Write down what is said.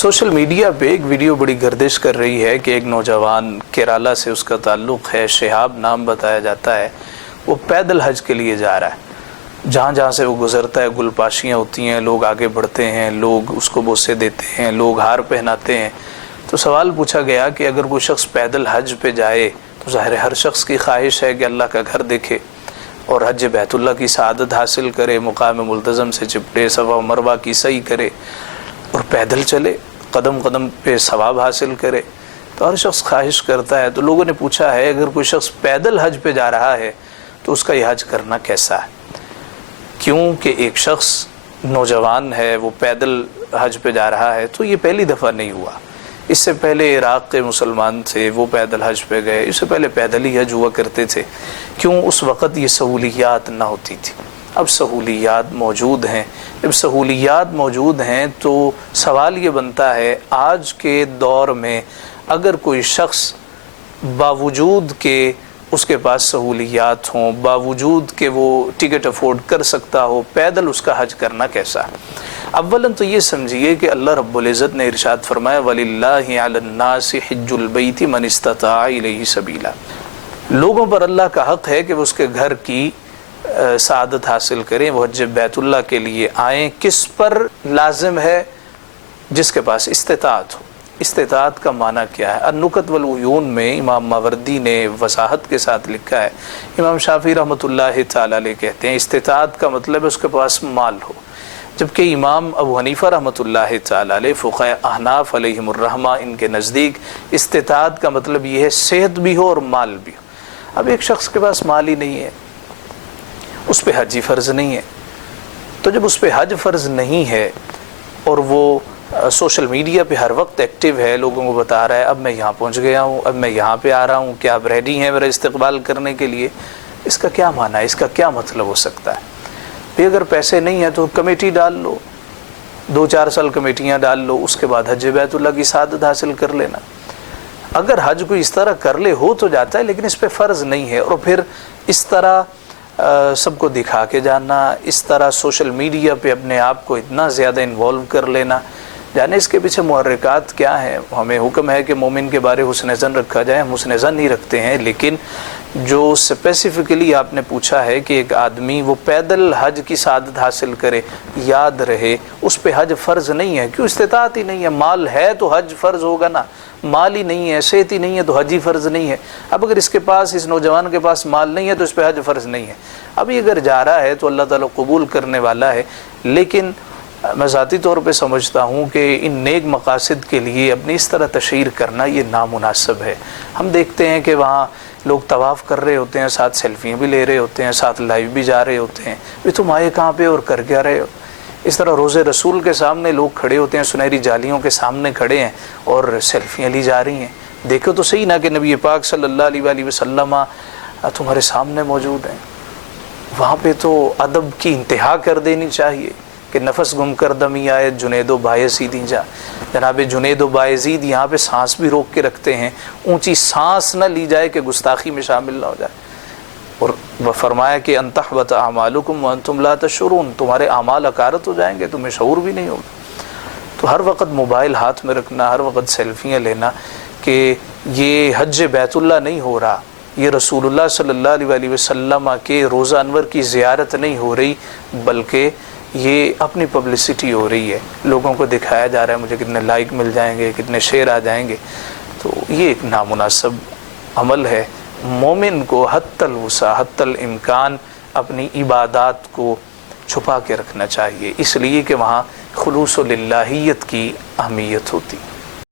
Social media पे एक video बड़ी गर्दिश कर रही है कि एक नौजवान केरला से उसका ताल्लुक़ है, शिहाब नाम बताया जाता है, वो पैदल हज के लिए जा रहा है। जहाँ जहाँ से वो गुज़रता है गुलपाशियाँ होती हैं, लोग आगे बढ़ते हैं, लोग उसको बोसे देते हैं, लोग हार पहनाते हैं। तो सवाल पूछा गया कि अगर कोई शख्स पैदल हज पे जाए तो ज़ाहिर हर शख्स की ख्वाहिश है कि अल्लाह का घर देखे और हज बैतुल्लाह की सआदत हासिल करे, मुकाम मुल्तज़म से चिपटे, सफ़ा मरवा की सही करे और पैदल चले, कदम कदम पे सवाब हासिल करे। तो हर शख्स ख्वाहिश करता है। तो लोगों ने पूछा है अगर कोई शख्स पैदल हज पे जा रहा है तो उसका यह हज करना कैसा है? क्योंकि एक शख्स नौजवान है, वो पैदल हज पे जा रहा है, तो ये पहली दफ़ा नहीं हुआ। इससे पहले इराक़ के मुसलमान थे, वो पैदल हज पे गए, इससे पहले पैदल ही हज हुआ करते थे। क्यों? उस वक़्त ये सहूलियात ना होती थी। अब सहूलियात मौजूद हैं। जब सहूलियात मौजूद हैं तो सवाल ये बनता है आज के दौर में अगर कोई शख्स बावजूद के उसके पास सहूलियात हों, बावजूद के वो टिकट अफोर्ड कर सकता हो, पैदल उसका हज करना कैसा है? अव्वलन तो ये समझिए कि अल्लाह रब्बुल इज़्ज़त ने इरशाद फरमाया वलिल्लाहि अलन्नासि हिज्जुल बैति मन इस्तताअ इलैहि सबीला। लोगों पर अल्लाह का हक़ है कि वो उसके घर की सआदत हासिल करें, वो हज बैतुल्लाह के लिए आएँ। किस पर लाजिम है? जिसके पास इस्तिताअत हो। इस्तिताअत का माना क्या है? अन्नुकत वल उयून में इमाम मावरदी ने वसाहत के साथ लिखा है। इमाम शाफी रहमतुल्लाह तआला अलैह कहते हैं इस्तिताअत का मतलब है उसके पास माल हो, जबकि इमाम अबू हनीफा रहमतुल्लाह तआला अलैह फ़ुक़हा अहनाफ अलैहिमुर रहमा इनके नज़दीक इस्तिताअत का मतलब ये है सेहत भी हो और माल भी हो। अब एक शख्स के पास माल ही नहीं है, उस पर हज ही फ़र्ज़ नहीं है। तो जब उस पर हज फ़र्ज़ नहीं है और वो सोशल मीडिया पे हर वक्त एक्टिव है, लोगों को बता रहा है अब मैं यहाँ पहुँच गया हूँ, अब मैं यहाँ पे आ रहा हूँ, क्या आप रेडी हैं मेरा इस्तकबाल करने के लिए? इसका क्या माना है? इसका क्या मतलब हो सकता है? भाई अगर पैसे नहीं है तो कमेटी डाल लो, 2-4 साल कमेटियाँ डाल लो, उसके बाद हज बैतुल्लाह की सआदत हासिल कर लेना। अगर हज को इस तरह कर ले हो तो जाता है, लेकिन इस पर फ़र्ज़ नहीं है। और फिर इस तरह सबको दिखा के जाना, इस तरह सोशल मीडिया पे अपने आप को इतना ज़्यादा इन्वॉल्व कर लेना, जाने इसके पीछे मुहर्रिकात क्या है। हमें हुक्म है कि मोमिन के बारे हुस्न ज़न रखा जाए, हम हुस्न ज़न नहीं रखते हैं। लेकिन जो स्पेसिफ़िकली आपने पूछा है कि एक आदमी वो पैदल हज की सआदत हासिल करे, याद रहे उस पे हज फ़र्ज़ नहीं है। क्यों? इस्तिताअत ही नहीं है। माल है तो हज फ़र्ज़ होगा ना, माल ही नहीं है, सेहत ही नहीं है तो हज ही फ़र्ज़ नहीं है। अब अगर इसके पास, इस नौजवान के पास माल नहीं है तो इस पर हज फ़र्ज़ नहीं है। अब ये अगर जा रहा है तो अल्लाह ताला कबूल करने वाला है। लेकिन मैं ज़ाती तौर पे समझता हूँ कि इन नेक मकासद के लिए अपनी इस तरह तशहीर करना ये नामुनासिब है। हम देखते हैं कि वहाँ लोग तवाफ़ कर रहे होते हैं, साथ सेल्फियाँ भी ले रहे होते हैं, साथ लाइव भी जा रहे होते हैं। वे तुम आए कहाँ पे और कर क्या रहे हो? इस तरह रोज़े रसूल के सामने लोग खड़े होते हैं, सुनहरी जालियों के सामने खड़े हैं और सेल्फियाँ ली जा रही हैं। देखो तो सही ना कि नबी पाक सल्लल्लाहु अलैहि वसल्लम तुम्हारे सामने मौजूद हैं। वहाँ पे तो अदब की इंतहा कर देनी चाहिए कि नफस गुम कर दमी आए जुनैदो बायज़ीद जा। जनाब जुनैदो बायज़ीद यहाँ पे सांस भी रोक के रखते हैं, ऊंची सांस न ली जाए कि गुस्ताखी में शामिल ना हो जाए। और वह फरमाया कि अंतहबत अमालुकुम व अंतुम ला तशउरून, तुम्हारे अमाल अकारत हो जाएंगे, तुम्हें शऊर भी नहीं होगा। तो हर वक्त मोबाइल हाथ में रखना, हर वक्त सेल्फियाँ लेना कि ये हज बैतुल्लाह नहीं हो रहा, ये रसूलुल्लाह सल्लल्लाहु अलैहि वसल्लम के रोज़ा अनवर की ज़ियारत नहीं हो रही, बल्कि ये अपनी पब्लिसिटी हो रही है। लोगों को दिखाया जा रहा है मुझे कितने लाइक मिल जाएंगे, कितने शेयर आ जाएंगे। तो ये एक नामुनासिब अमल है। मोमिन को हत्तल वसा, हत्तल इम्कान अपनी इबादात को छुपा के रखना चाहिए, इसलिए कि वहाँ खुलूस लिल्लाहियत की अहमियत होती है।